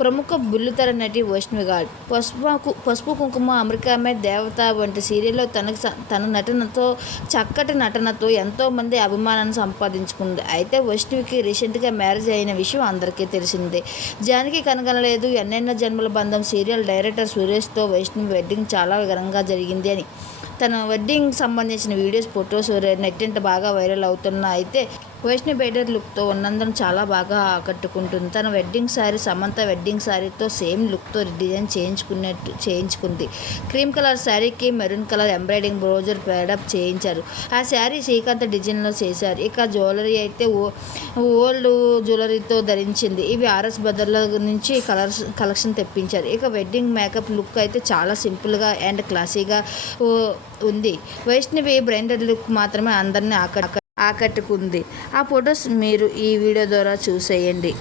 ప్రముఖ బుల్లితెర నటి వైష్ణవి గాడ్ పసుపు పసుపు కుంకుమ అమెరికామే దేవత వంటి సీరియల్లో తనకు తన నటనతో చక్కటి నటనతో ఎంతోమంది అభిమానాన్ని సంపాదించుకుంది. అయితే వైష్ణవికి రీసెంట్గా మ్యారేజ్ అయిన విషయం అందరికీ తెలిసిందే. జానకి కనగనలేదు. ఎన్నెన్నో జన్మల బంధం సీరియల్ డైరెక్టర్ సురేష్తో వైష్ణవి వెడ్డింగ్ చాలా ఘనంగా జరిగింది అని తన వెడ్డింగ్ సంబంధించిన వీడియోస్ ఫొటోస్ నెట్టింట బాగా వైరల్ అవుతున్న అయితే వైష్ణవి బెటర్ లుక్తో ఉన్నందున చాలా బాగా ఆకట్టుకుంటుంది. తన వెడ్డింగ్ శారీ సమంత వెడ్డింగ్ శారీతో సేమ్ లుక్తో డిజైన్ చేయించుకున్నట్టు చేయించుకుంది. క్రీమ్ కలర్ శారీకి మెరూన్ కలర్ ఎంబ్రాయిడింగ్ బ్రోజర్ పేడప్ చేయించారు. ఆ శారీ శ్రీకాంత్ డిజైన్లో చేశారు. ఇక జ్యువెలరీ అయితే ఓ- ఓల్డ్ జ్యువెలరీతో ధరించింది. ఇవి ఆర్ఎస్ బదర్ల నుంచి కలర్స్ కలెక్షన్ తెప్పించారు. ఇక వెడ్డింగ్ మేకప్ లుక్ అయితే చాలా సింపుల్గా అండ్ క్లాసీగా ఓ- ఉంది. వైష్ణవి బ్రాండెడ్ లుక్ మాత్రమే అందరినీ ఆక ఆకట్టుకుంది. ఆ ఫొటోస్ మీరు ఈ వీడియో ద్వారా చూసేయండి.